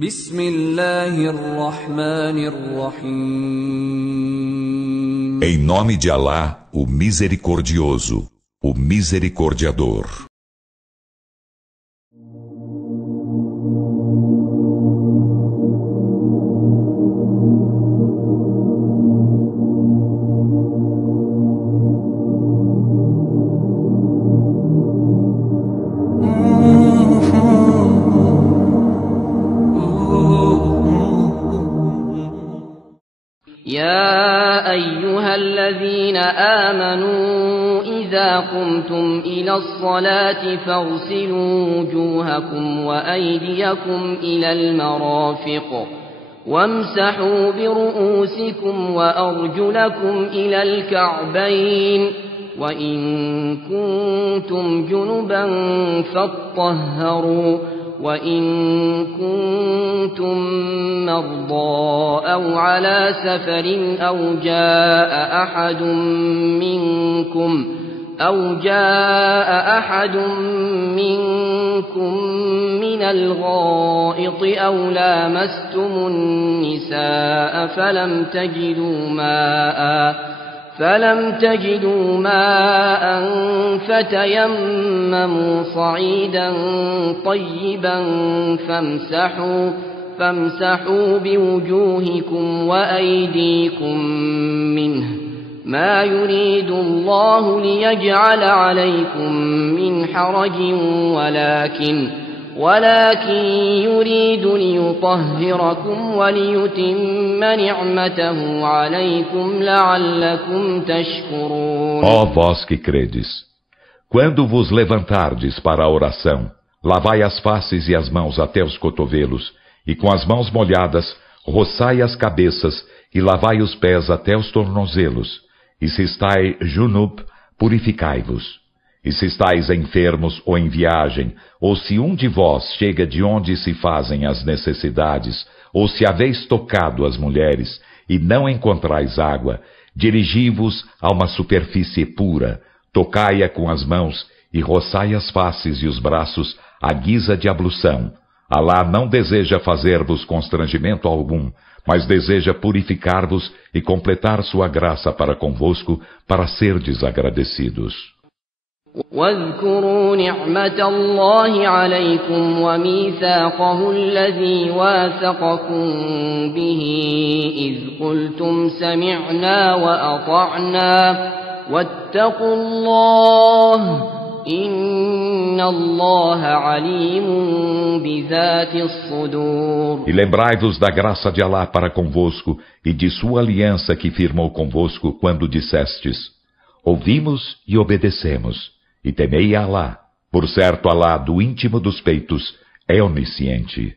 Bismillahirrahmanirrahim. Em nome de Alá, o Misericordioso, o Misericordiador. يا أيها الذين آمنوا إذا قمتم إلى الصلاة فاغسلوا وجوهكم وأيديكم إلى المرافق وامسحوا برؤوسكم وأرجلكم إلى الكعبين وإن كنتم جنبا فاطهروا وإن كنتم مرضى أو على سفر أو جاء أحد منكم من الغائط أو لامستم النساء فلم تجدوا ماء فتيمموا صعيدا طيبا فامسحوا بوجوهكم وأيديكم منه ما يريد الله ليجعل عليكم من حرج ولكن يريد ليطهركم وليتم نعمته عليكم لعلكم تشكرون. Ó vós que credes, quando vos levantardes para a oração, lavai as faces e as mãos até os cotovelos, e com as mãos molhadas, roçai as cabeças e lavai os pés até os tornozelos. E se estáis junub, purificai-vos. E se estáis enfermos ou em viagem, ou se um de vós chega de onde se fazem as necessidades, ou se haveis tocado as mulheres, e não encontrais água, dirigi-vos a uma superfície pura, tocai-a com as mãos, e roçai as faces e os braços à guisa de ablução. Alá não deseja fazer-vos constrangimento algum, mas deseja purificar-vos e completar sua graça para convosco, para serdes agradecidos. واذكروا نعمة الله عليكم وميثاقه الذي واثقكم به إذ قلتم سمعنا وأطعنا واتقوا الله إن الله عليم بذات الصدور. E lembrai-vos da graça de Alá para convosco e de sua aliança que firmou convosco quando dissestes: ouvimos e obedecemos. E temei a Alá. Por certo, Alá, do íntimo dos peitos, é onisciente.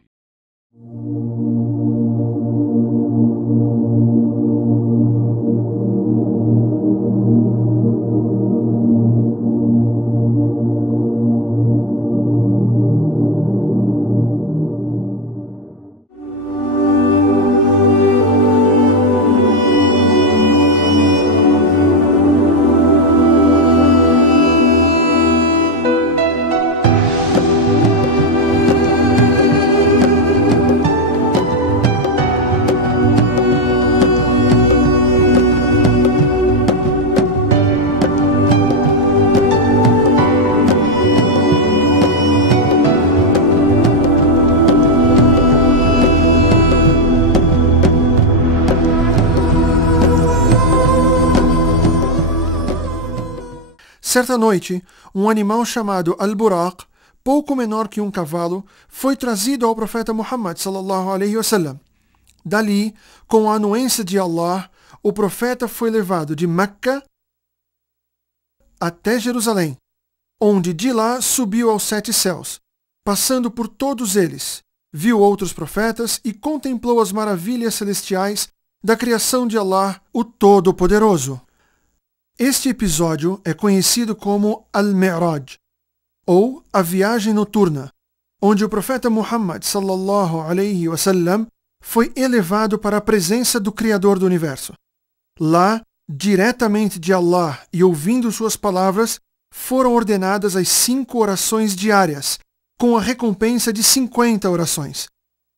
Certa noite, um animal chamado Al-Buraq, pouco menor que um cavalo, foi trazido ao profeta Muhammad sallallahu alaihi wasallam. Dali, com a anuência de Allah, o profeta foi levado de Meca até Jerusalém, onde de lá subiu aos 7 céus, passando por todos eles, viu outros profetas e contemplou as maravilhas celestiais da criação de Allah, o Todo-Poderoso. Este episódio é conhecido como Al-Mi'raj, ou a viagem noturna, onde o profeta Muhammad sallallahu alaihi wasallam foi elevado para a presença do Criador do Universo. Lá, diretamente de Allah e ouvindo suas palavras, foram ordenadas as 5 orações diárias, com a recompensa de 50 orações.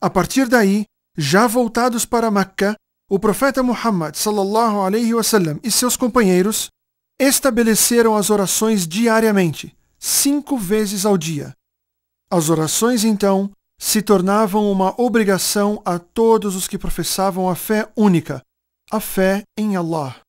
A partir daí, já voltados para Meca, o profeta Muhammad sallallahu alaihi wasallam e seus companheiros estabeleceram as orações diariamente, 5 vezes ao dia. As orações, então, se tornavam uma obrigação a todos os que professavam a fé única, a fé em Allah.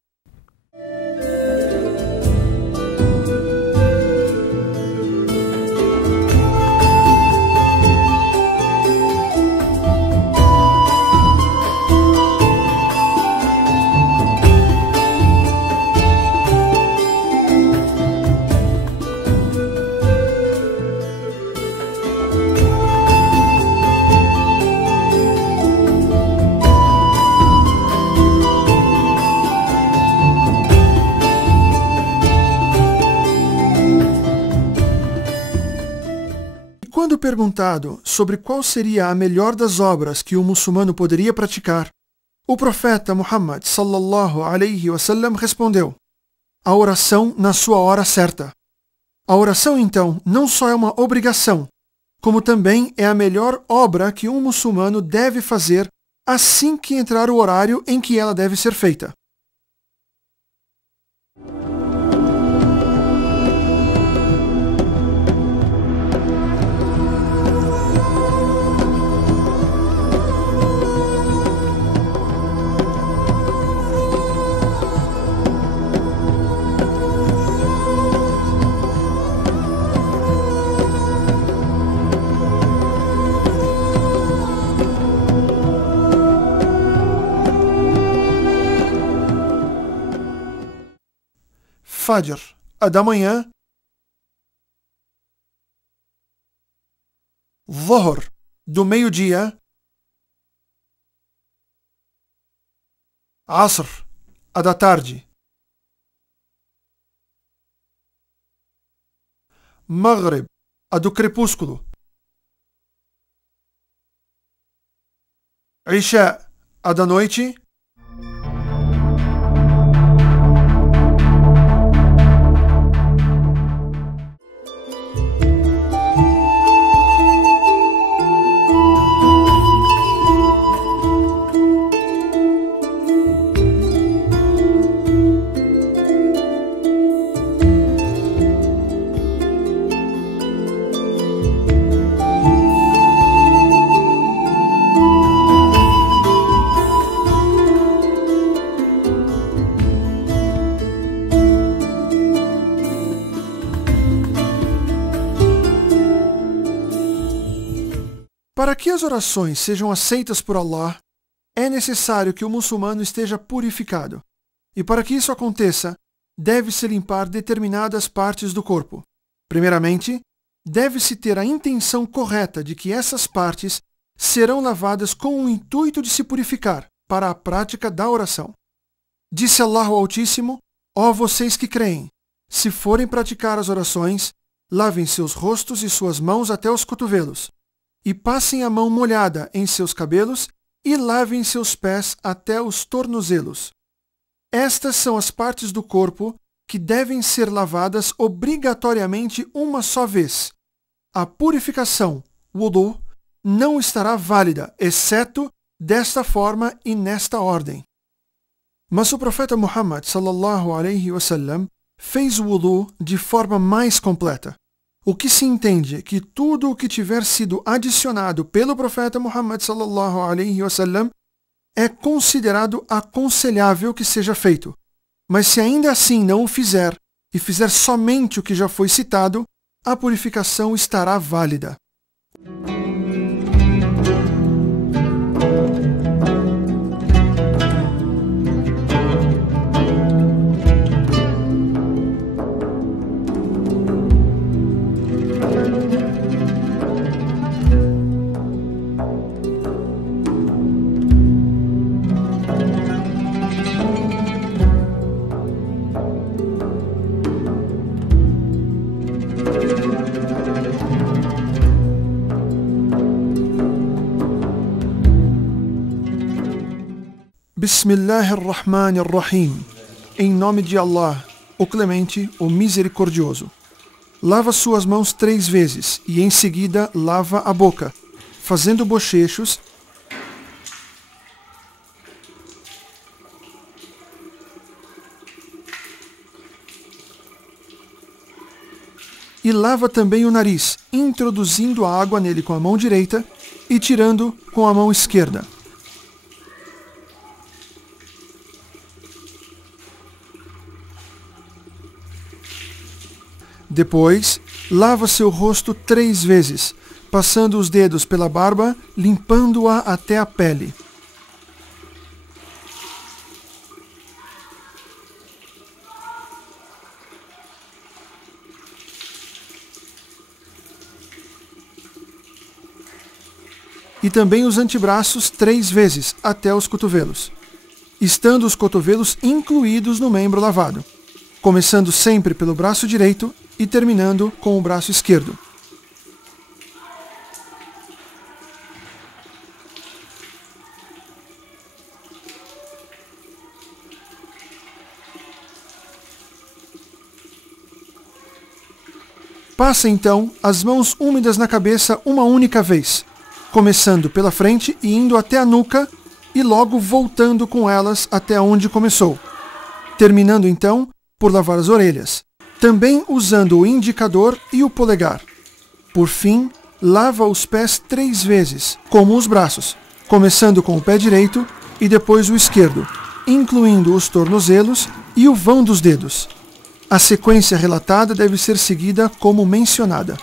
Quando perguntado sobre qual seria a melhor das obras que o muçulmano poderia praticar, o profeta Muhammad sallallahu alaihi wasallam respondeu: a oração na sua hora certa. A oração, então, não só é uma obrigação, como também é a melhor obra que um muçulmano deve fazer assim que entrar o horário em que ela deve ser feita. Fajr, a da manhã. Dhuhr, do meio-dia. Asr, a da tarde. Maghrib, a do crepúsculo. Isha, a da noite. Para que as orações sejam aceitas por Allah, é necessário que o muçulmano esteja purificado. E para que isso aconteça, deve-se limpar determinadas partes do corpo. Primeiramente, deve-se ter a intenção correta de que essas partes serão lavadas com o intuito de se purificar para a prática da oração. Disse Allah o Altíssimo: ó vocês que creem, se forem praticar as orações, lavem seus rostos e suas mãos até os cotovelos, e passem a mão molhada em seus cabelos e lavem seus pés até os tornozelos. Estas são as partes do corpo que devem ser lavadas obrigatoriamente uma só vez. A purificação, wudu, não estará válida, exceto desta forma e nesta ordem. Mas o profeta Muhammad sallallahu alaihi wasallam fez o wudu de forma mais completa. O que se entende que tudo o que tiver sido adicionado pelo profeta Muhammad sallallahu alaihi wasallam é considerado aconselhável que seja feito. Mas se ainda assim não o fizer, e fizer somente o que já foi citado, a purificação estará válida. Bismillahirrahmanirrahim. Em nome de Allah, o Clemente, o Misericordioso. Lava suas mãos 3 vezes e em seguida lava a boca, fazendo bochechos, e lava também o nariz, introduzindo a água nele com a mão direita e tirando com a mão esquerda. Depois, lava seu rosto 3 vezes, passando os dedos pela barba, limpando-a até a pele. E também os antebraços 3 vezes, até os cotovelos, estando os cotovelos incluídos no membro lavado, começando sempre pelo braço direito e terminando com o braço esquerdo. Passa então as mãos úmidas na cabeça uma única vez, começando pela frente e indo até a nuca e logo voltando com elas até onde começou, terminando então por lavar as orelhas, também usando o indicador e o polegar. Por fim, lava os pés 3 vezes, como os braços, começando com o pé direito e depois o esquerdo, incluindo os tornozelos e o vão dos dedos. A sequência relatada deve ser seguida como mencionada.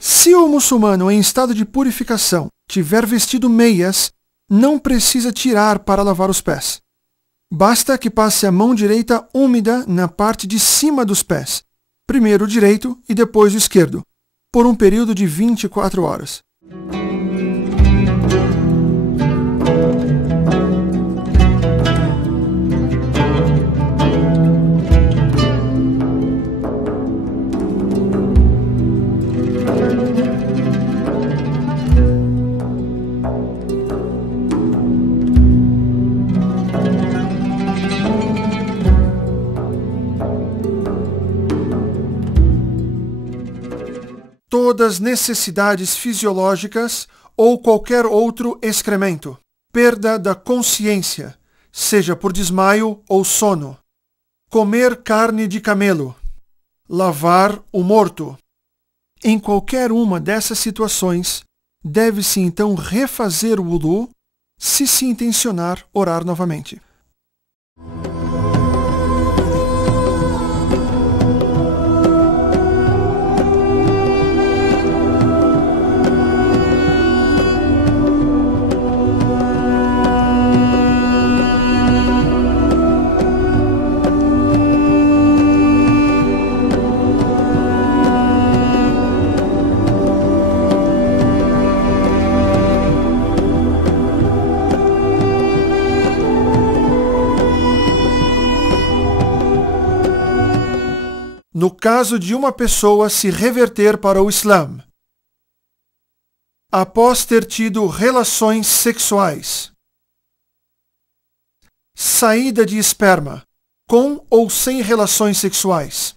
Se o muçulmano em estado de purificação tiver vestido meias, não precisa tirar para lavar os pés. Basta que passe a mão direita úmida na parte de cima dos pés, primeiro o direito e depois o esquerdo, por um período de 24 horas. Todas necessidades fisiológicas ou qualquer outro excremento, perda da consciência, seja por desmaio ou sono, comer carne de camelo, lavar o morto. Em qualquer uma dessas situações, deve-se então refazer o wudu se se intencionar orar novamente. No caso de uma pessoa se reverter para o Islã, após ter tido relações sexuais, saída de esperma, com ou sem relações sexuais,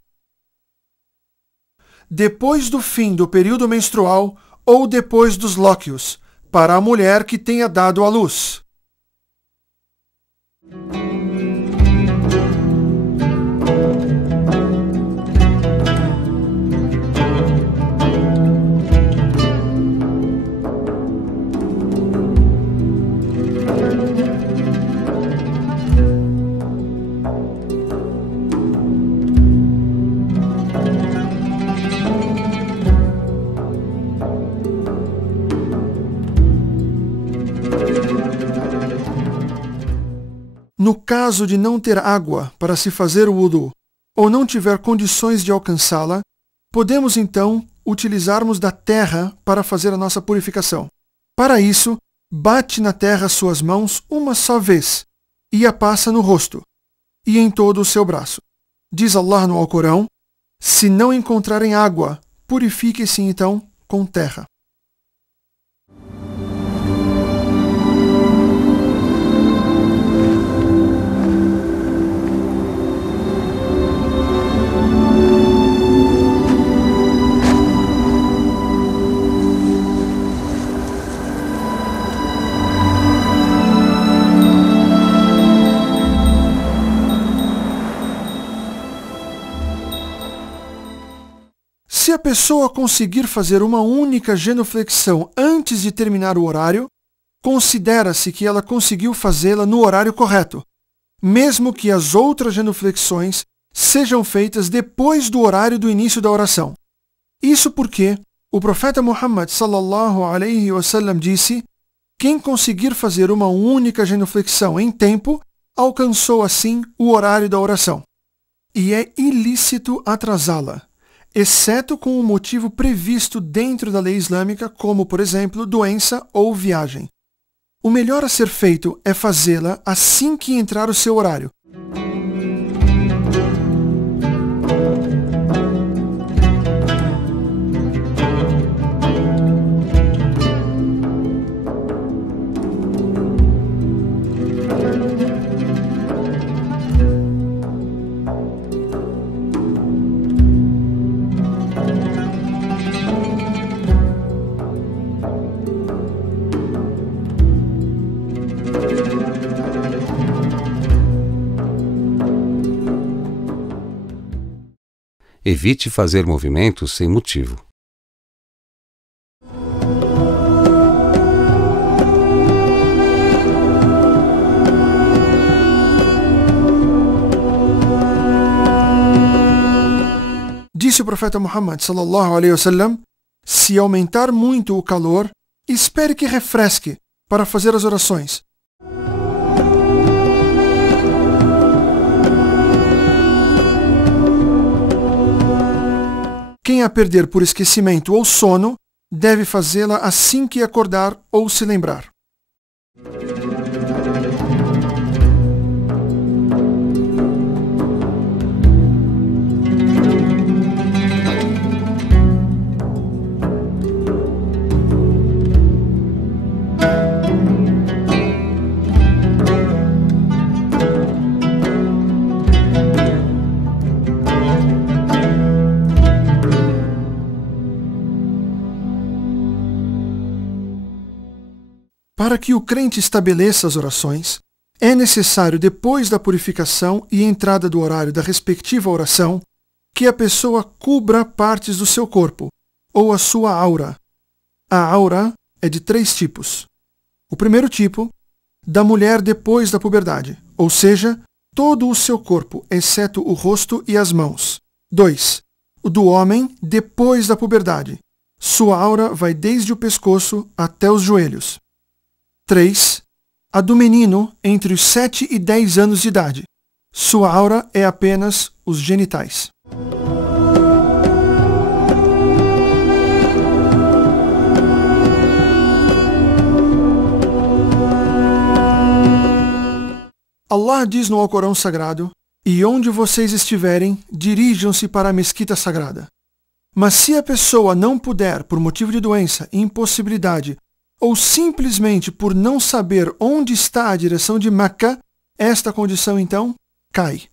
depois do fim do período menstrual ou depois dos lóquios, para a mulher que tenha dado à luz, no caso de não ter água para se fazer o wudu, ou não tiver condições de alcançá-la, podemos então utilizarmos da terra para fazer a nossa purificação. Para isso, bate na terra suas mãos uma só vez e a passa no rosto e em todo o seu braço. Diz Allah no Alcorão: se não encontrarem água, purifique-se então com terra. Se a pessoa conseguir fazer uma única genuflexão antes de terminar o horário, considera-se que ela conseguiu fazê-la no horário correto, mesmo que as outras genuflexões sejam feitas depois do horário do início da oração. Isso porque o profeta Muhammad sallallahu alaihi wasallam disse: quem conseguir fazer uma única genuflexão em tempo, alcançou assim o horário da oração. E é ilícito atrasá-la, exceto com o motivo previsto dentro da lei islâmica, como, por exemplo, doença ou viagem. O melhor a ser feito é fazê-la assim que entrar o seu horário. Evite fazer movimentos sem motivo. Disse o profeta Muhammad sallallahu alaihi wasallam: se aumentar muito o calor, espere que refresque para fazer as orações. Quem a perder por esquecimento ou sono, deve fazê-la assim que acordar ou se lembrar. Para que o crente estabeleça as orações, é necessário, depois da purificação e entrada do horário da respectiva oração, que a pessoa cubra partes do seu corpo, ou a sua aura. A aura é de 3 tipos. O primeiro tipo, da mulher depois da puberdade, ou seja, todo o seu corpo, exceto o rosto e as mãos. 2. O do homem depois da puberdade. Sua aura vai desde o pescoço até os joelhos. 3. A do menino entre os 7 e 10 anos de idade. Sua aura é apenas os genitais. Allah diz no Alcorão Sagrado: e onde vocês estiverem, dirijam-se para a mesquita sagrada. Mas se a pessoa não puder, por motivo de doença, impossibilidade, ou simplesmente por não saber onde está a direção de Meca, esta condição então cai.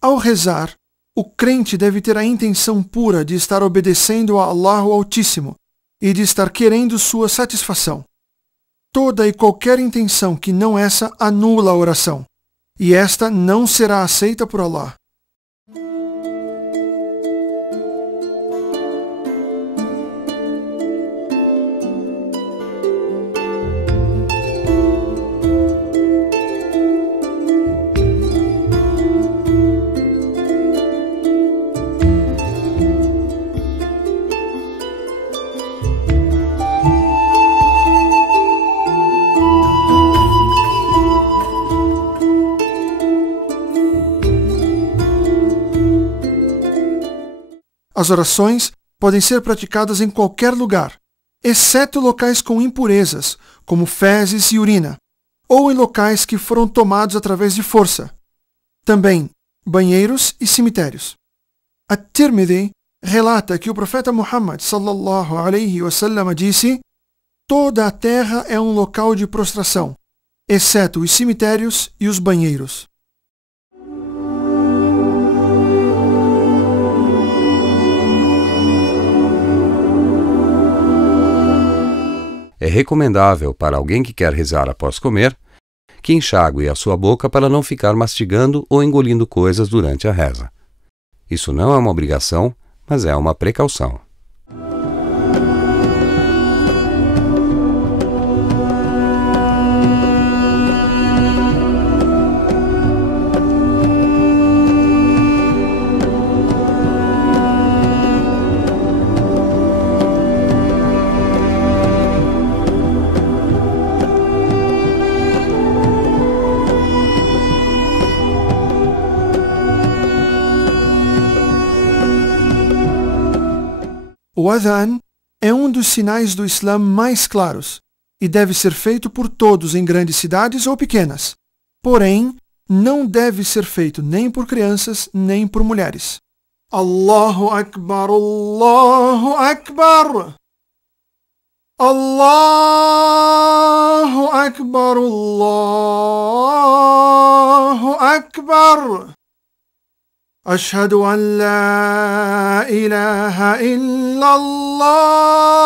Ao rezar, o crente deve ter a intenção pura de estar obedecendo a Allah o Altíssimo e de estar querendo sua satisfação. Toda e qualquer intenção que não essa anula a oração, e esta não será aceita por Allah. As orações podem ser praticadas em qualquer lugar, exceto locais com impurezas, como fezes e urina, ou em locais que foram tomados através de força. Também banheiros e cemitérios. At-Tirmidhi relata que o profeta Muhammad sallallahu alaihi wasallam disse: toda a terra é um local de prostração, exceto os cemitérios e os banheiros. É recomendável para alguém que quer rezar após comer que enxague a sua boca para não ficar mastigando ou engolindo coisas durante a reza. Isso não é uma obrigação, mas é uma precaução. O adhan é um dos sinais do Islã mais claros e deve ser feito por todos em grandes cidades ou pequenas. Porém, não deve ser feito nem por crianças nem por mulheres. Allahu Akbar, Allahu Akbar. Allahu Akbar, Allahu Akbar. أشهد أن لا إله إلا الله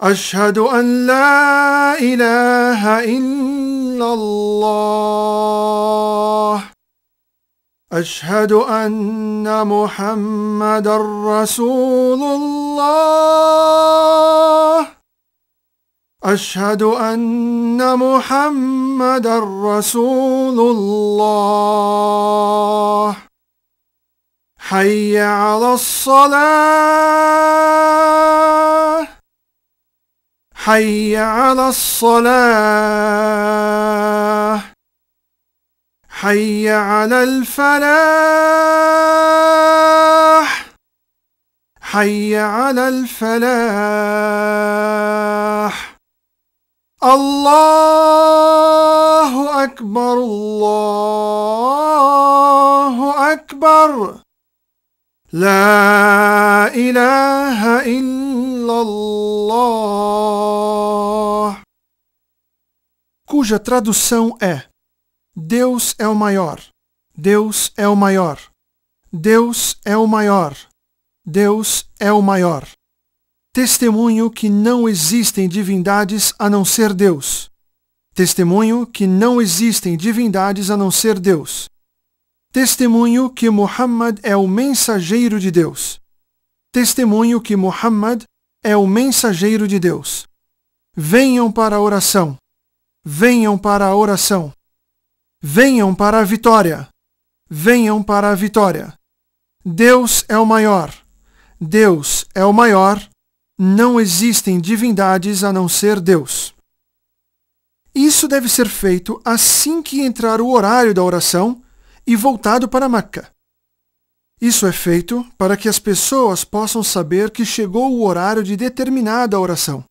أشهد أن لا إله إلا الله أشهد أن محمدا رسول الله أشهد أن محمدا رسول الله حي على الصلاة حي على الصلاة حي على الفلاح حي على الفلاح الله أكبر الله أكبر لا إله إلا الله. Cuja tradução é: Deus é o maior, Deus é o maior, Deus é o maior, Deus é o maior. Testemunho que não existem divindades a não ser Deus. Testemunho que não existem divindades a não ser Deus. Testemunho que Muhammad é o mensageiro de Deus. Testemunho que Muhammad é o mensageiro de Deus. Venham para a oração. Venham para a oração. Venham para a vitória. Venham para a vitória. Deus é o maior. Deus é o maior. Não existem divindades a não ser Deus. Isso deve ser feito assim que entrar o horário da oração e voltado para Meca. Isso é feito para que as pessoas possam saber que chegou o horário de determinada oração.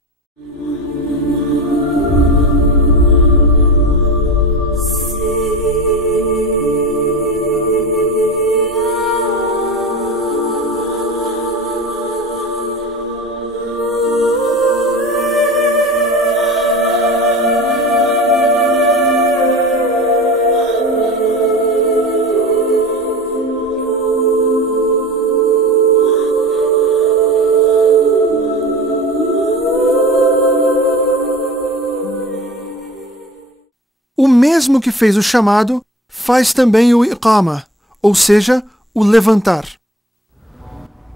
O mesmo que fez o chamado, faz também o iqama, ou seja, o levantar.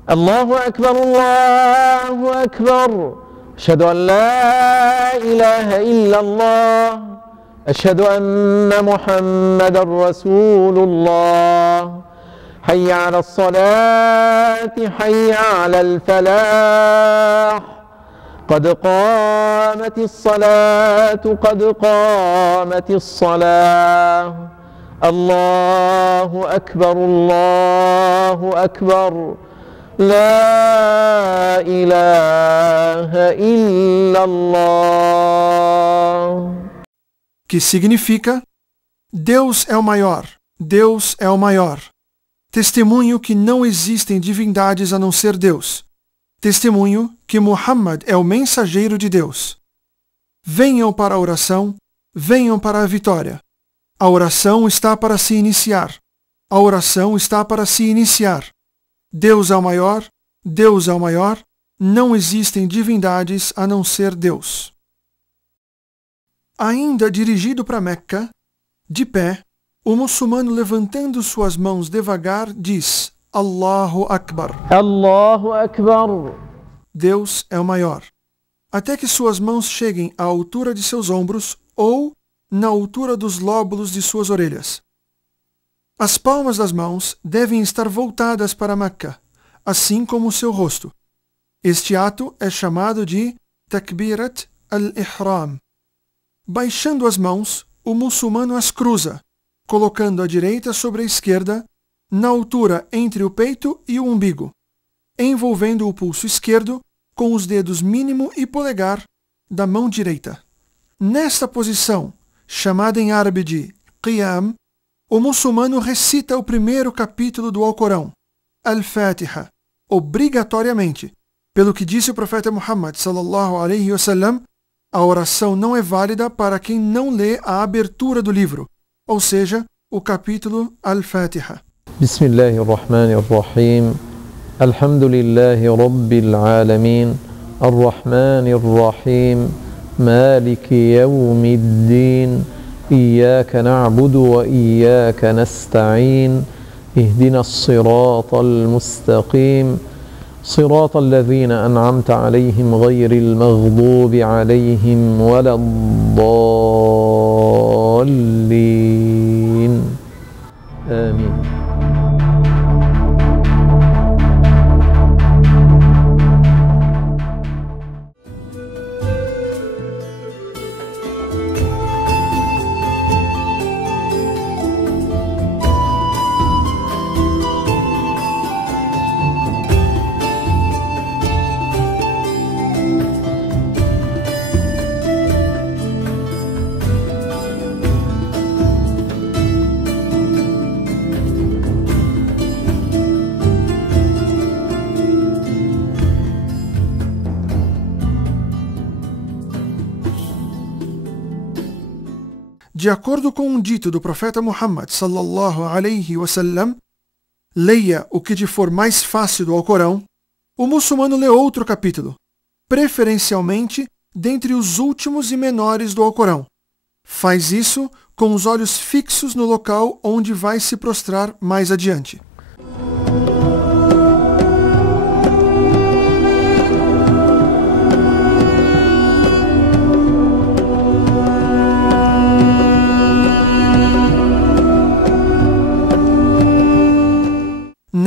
Allahu Akbar, Allahu Akbar. Ashhadu an la ilaha illa Allah. Ashhadu anna Muhammadan Rasulullah. Hayya ala as-salati, hayya ala al-falah. قد قامت الصلاة قد قامت الصلاة Allahu Akbar, Allahu Akbar, La ilaha illallah. Que significa: Deus é o maior, Deus é o maior. Testemunho que não existem divindades a não ser Deus. Testemunho que Muhammad é o mensageiro de Deus. Venham para a oração, venham para a vitória. A oração está para se iniciar. A oração está para se iniciar. Deus é o maior, Deus é o maior. Não existem divindades a não ser Deus. Ainda dirigido para Meca, de pé, o muçulmano levantando suas mãos devagar diz: Allahu Akbar. Allahu Akbar. Deus é o maior. Até que suas mãos cheguem à altura de seus ombros ou na altura dos lóbulos de suas orelhas. As palmas das mãos devem estar voltadas para Meca, assim como o seu rosto. Este ato é chamado de Takbirat al-Ihram. Baixando as mãos, o muçulmano as cruza, colocando a direita sobre a esquerda, na altura entre o peito e o umbigo, envolvendo o pulso esquerdo com os dedos mínimo e polegar da mão direita. Nesta posição, chamada em árabe de Qiyam, o muçulmano recita o primeiro capítulo do Alcorão, Al-Fatiha, obrigatoriamente. Pelo que disse o profeta Muhammad sallallahu alaihi wasallam, a oração não é válida para quem não lê a abertura do livro, ou seja, o capítulo Al-Fatiha. Bismillahirrahmanirrahim. Alhamdulillahi Rabbil Alamin. Ar-Rahmanirrahim. Maliki Yawmiddin. إياك نعبد وإياك نستعين اهدنا الصراط المستقيم صراط الذين أنعمت عليهم غير المغضوب عليهم ولا الضالين آمين. De acordo com um dito do profeta Muhammad sallallahu alaihi wasallam, leia o que te for mais fácil do Alcorão, o muçulmano lê outro capítulo, preferencialmente dentre os últimos e menores do Alcorão. Faz isso com os olhos fixos no local onde vai se prostrar mais adiante.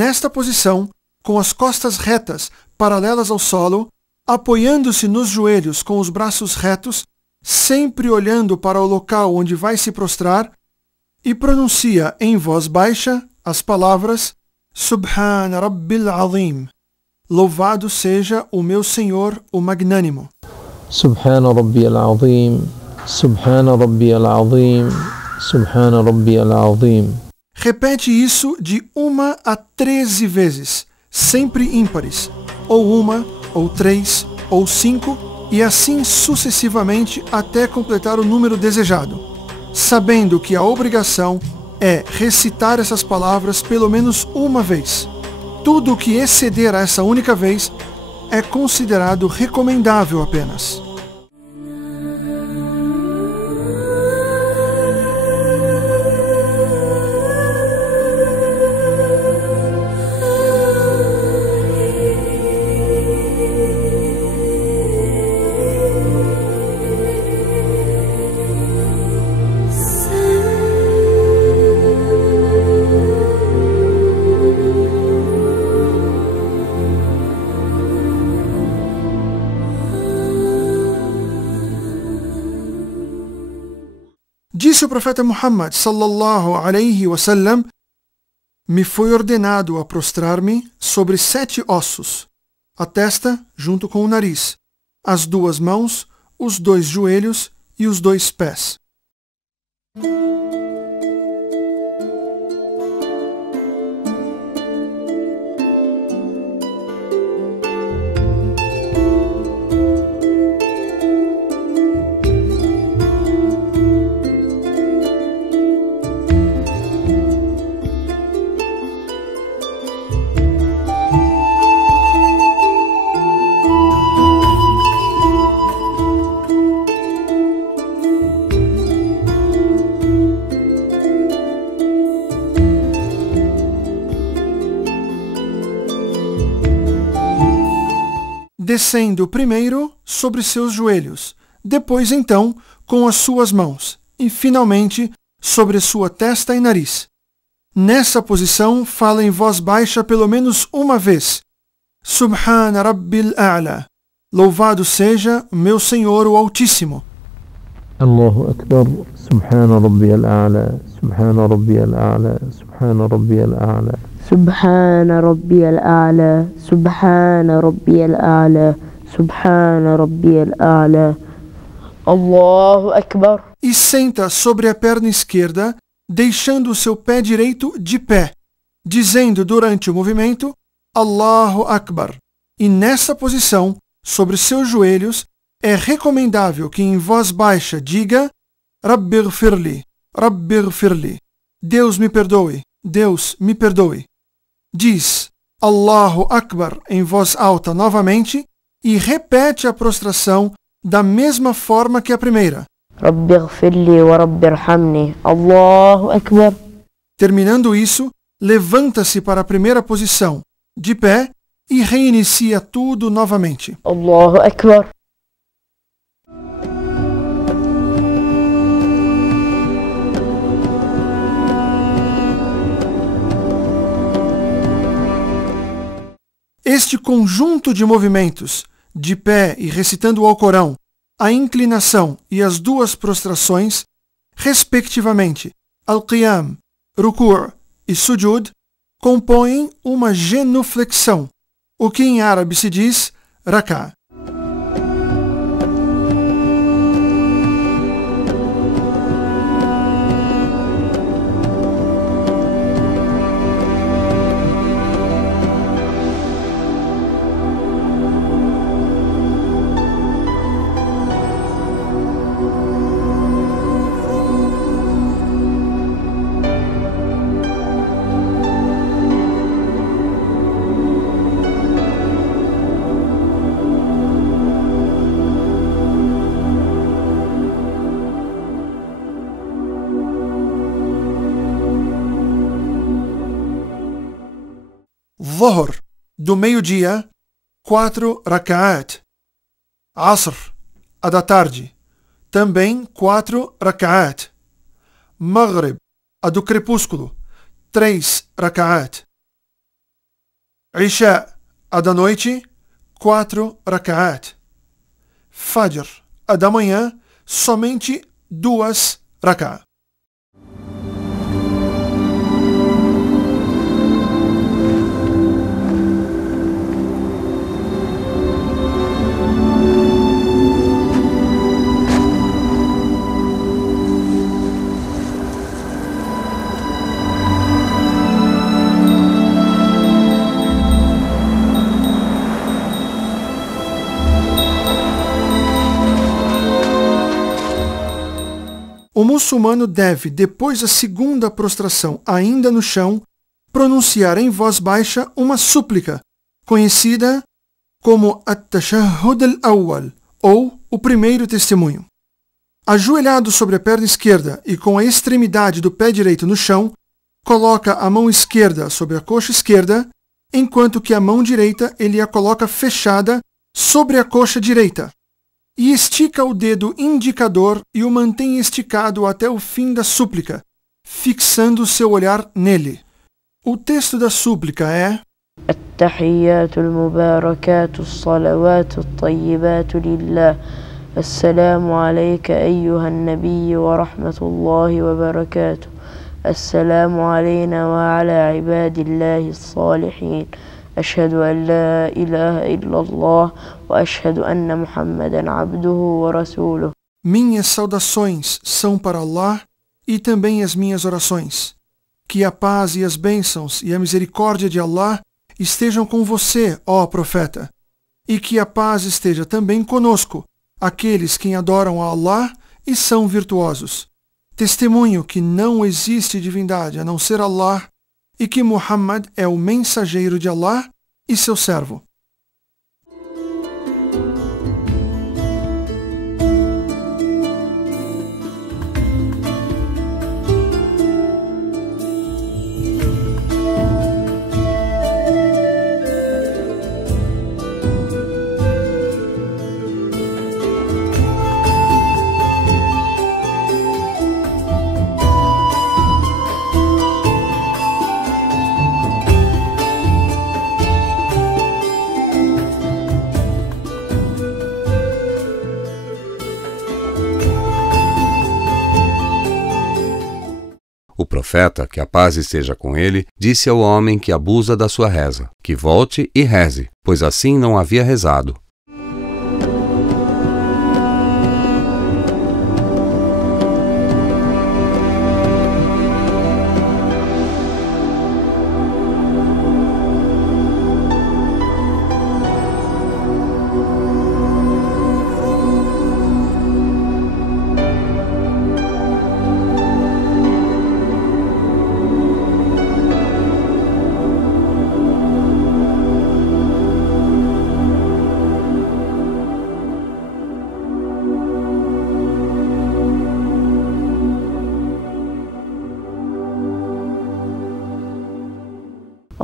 Nesta posição, com as costas retas, paralelas ao solo, apoiando-se nos joelhos com os braços retos, sempre olhando para o local onde vai se prostrar, e pronuncia em voz baixa as palavras Subhana Rabbil Azim. Louvado seja o meu Senhor, o Magnânimo. Subhana Rabbil Azim, Subhana Rabbil Azim, Subhana Rabbil Azim. Repete isso de 1 a 13 vezes, sempre ímpares, ou 1, ou 3, ou 5, e assim sucessivamente até completar o número desejado, sabendo que a obrigação é recitar essas palavras pelo menos uma vez. Tudo o que exceder a essa única vez é considerado recomendável apenas. Disse o profeta Muhammad sallallahu alaihi wasallam: me foi ordenado a prostrar-me sobre 7 ossos, a testa junto com o nariz, as 2 mãos, os 2 joelhos e os 2 pés. Descendo primeiro sobre seus joelhos, depois então com as suas mãos e finalmente sobre sua testa e nariz. Nessa posição, fala em voz baixa pelo menos uma vez: Subhana Rabbil A'la, louvado seja meu Senhor o Altíssimo. Allahu Akbar, Subhana Rabbiyal A'la, Subhana Rabbiyal A'la, Subhana Rabbiyal A'la. سبحان ربي الأعلى سبحان ربي الأعلى سبحان ربي الأعلى الله أكبر. E senta sobre a perna esquerda, deixando o seu pé direito de pé, dizendo durante o movimento Allahu Akbar. E nessa posição, sobre seus joelhos, é recomendável que em voz baixa diga Rabbighfirli, Rabbighfirli, Deus me perdoe, Deus me perdoe. Diz Allahu Akbar em voz alta novamente e repete a prostração da mesma forma que a primeira. Rabbighfirli wa rabbirhamni. Allahu Akbar. Terminando isso, levanta-se para a primeira posição, de pé, e reinicia tudo novamente. Allahu Akbar. Este conjunto de movimentos, de pé e recitando o Alcorão, a inclinação e as 2 prostrações, respectivamente, Al-Qiyam, Ruku' e Sujud, compõem uma genuflexão, o que em árabe se diz Rak'a. Dhuhr, do meio-dia, 4 rak'at. Asr, a da tarde, também 4 rak'at. Maghrib, a do crepúsculo, 3 rak'at. Isha, a da noite, 4 rak'at. Fajr, a da manhã, somente 2 rak'at. O muçulmano deve, depois da segunda prostração, ainda no chão, pronunciar em voz baixa uma súplica, conhecida como At-Tashahhud al-Awwal, ou o primeiro testemunho. Ajoelhado sobre a perna esquerda e com a extremidade do pé direito no chão, coloca a mão esquerda sobre a coxa esquerda, enquanto que a mão direita ele a coloca fechada sobre a coxa direita. E estica o dedo indicador e o mantém esticado até o fim da súplica, fixando seu olhar nele. O texto da súplica é: التحيات المباركات الصلوات الطيبات لله السلام عليك أيها النبي ورحمة الله وبركاته. السلام علينا وعلى عباد الله الصالحين. أشهد أن لا إله إلا الله وأشهد أن محمدا عبده ورسوله. Minhas saudações são para Allah e também as minhas orações. Que a paz e as bênçãos e a misericórdia de Allah estejam com você, ó profeta, e que a paz esteja também conosco, aqueles que adoram a Allah e são virtuosos. Testemunho que não existe divindade a não ser Allah e que Muhammad é o mensageiro de Allah e seu servo. O profeta, que a paz esteja com ele, disse ao homem que abusa da sua reza, que volte e reze, pois assim não havia rezado.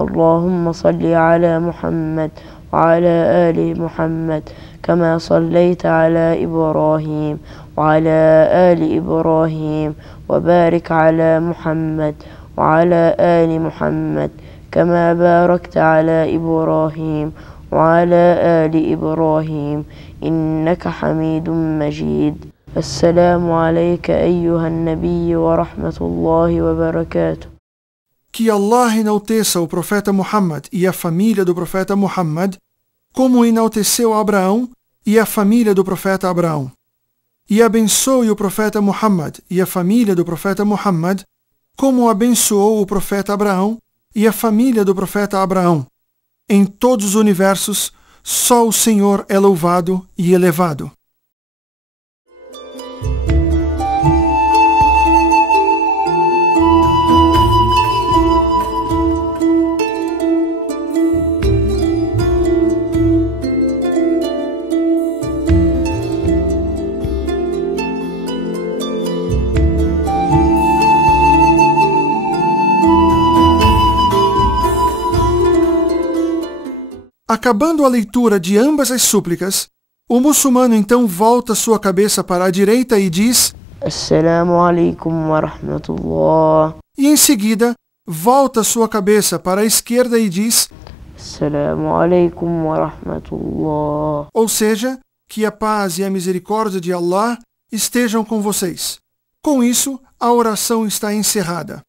اللهم صل على محمد وعلى آل محمد كما صليت على إبراهيم وعلى آل إبراهيم وبارك على محمد وعلى آل محمد كما باركت على إبراهيم وعلى آل إبراهيم إنك حميد مجيد. السلام عليك أيها النبي ورحمة الله وبركاته. Que Allah enalteça o profeta Muhammad e a família do profeta Muhammad, como enalteceu Abraão e a família do profeta Abraão. E abençoe o profeta Muhammad e a família do profeta Muhammad, como abençoou o profeta Abraão e a família do profeta Abraão. Em todos os universos, só o Senhor é louvado e elevado. Acabando a leitura de ambas as súplicas, o muçulmano então volta sua cabeça para a direita e diz Assalamu alaikum wa rahmatullah. E em seguida, volta sua cabeça para a esquerda e diz Assalamu alaikum wa rahmatullah. Ou seja, que a paz e a misericórdia de Allah estejam com vocês. Com isso, a oração está encerrada.